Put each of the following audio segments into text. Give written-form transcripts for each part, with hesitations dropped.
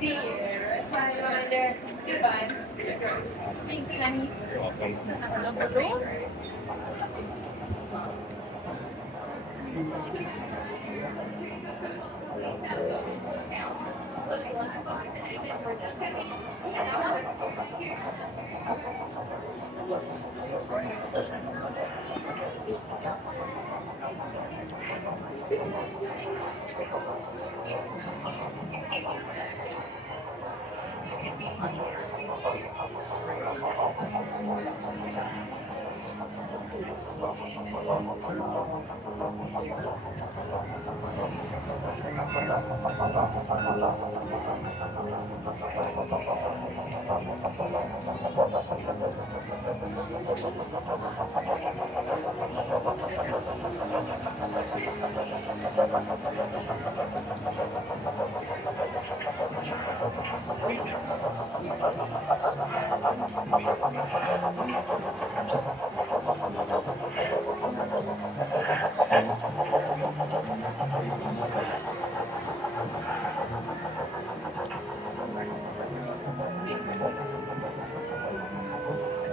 See you. Bye, reminder. Goodbye. Thanks, honey. You're welcome.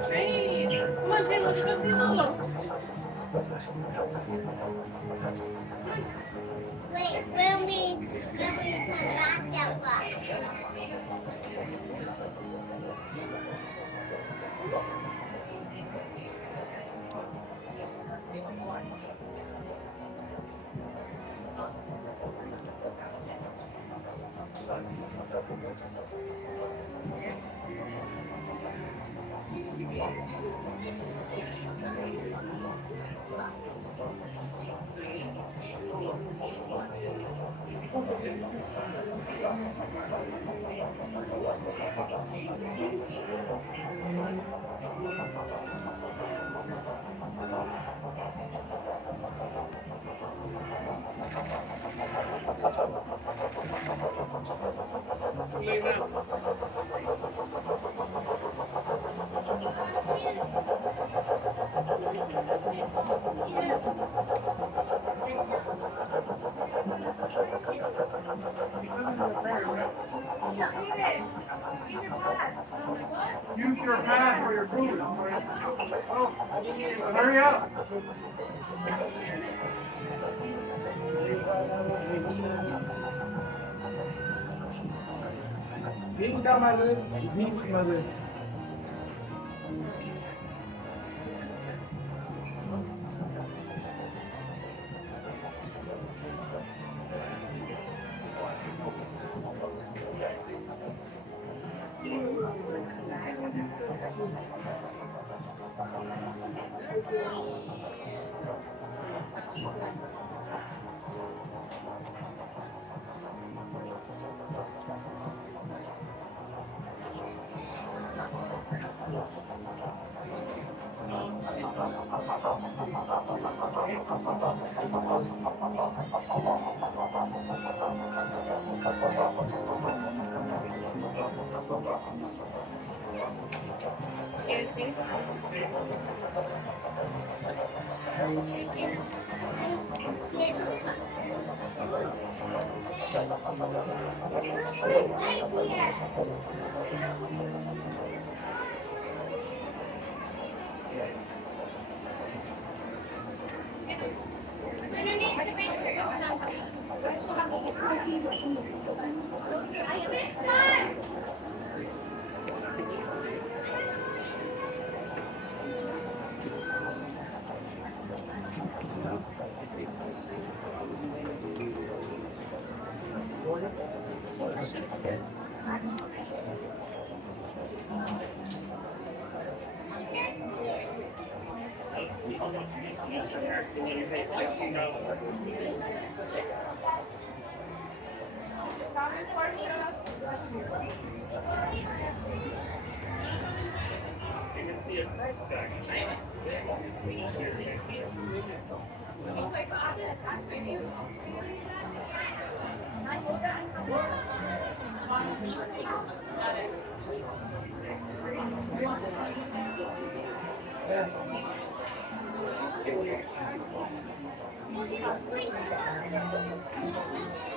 Train. Come on, Taylor, let's go see Lolo. Wait, when we come back that way. Too late now. Use your pass for your food. Oh, hurry up. Being down my lid, being my lid.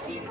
Excuse me.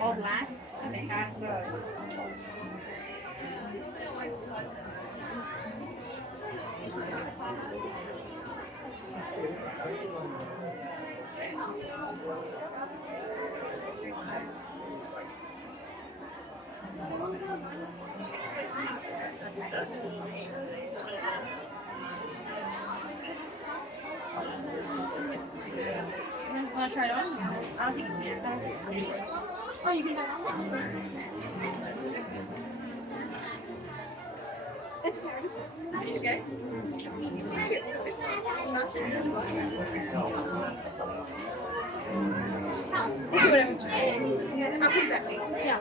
Ôm lá để ăn rồi. Want to try it on? I don't think you can. Oh, you can try it on. It's yours. Did you get it? It's here. Not in this book. Whatever. I'll put it back. Yeah.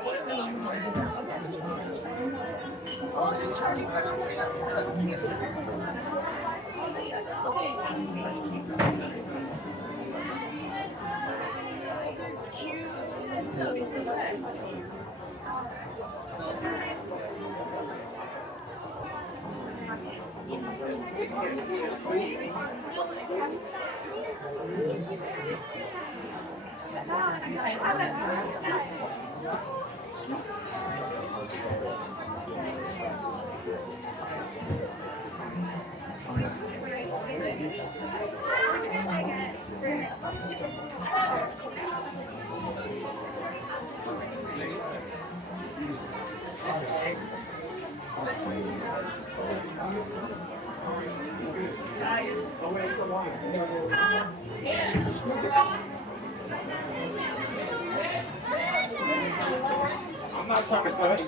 I'm not trying to cut.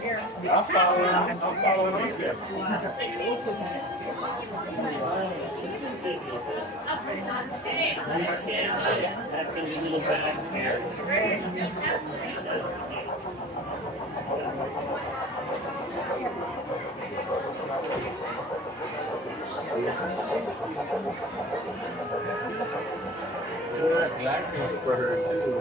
I'm following these guys. Glasses for her too.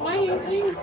Why are you doing it?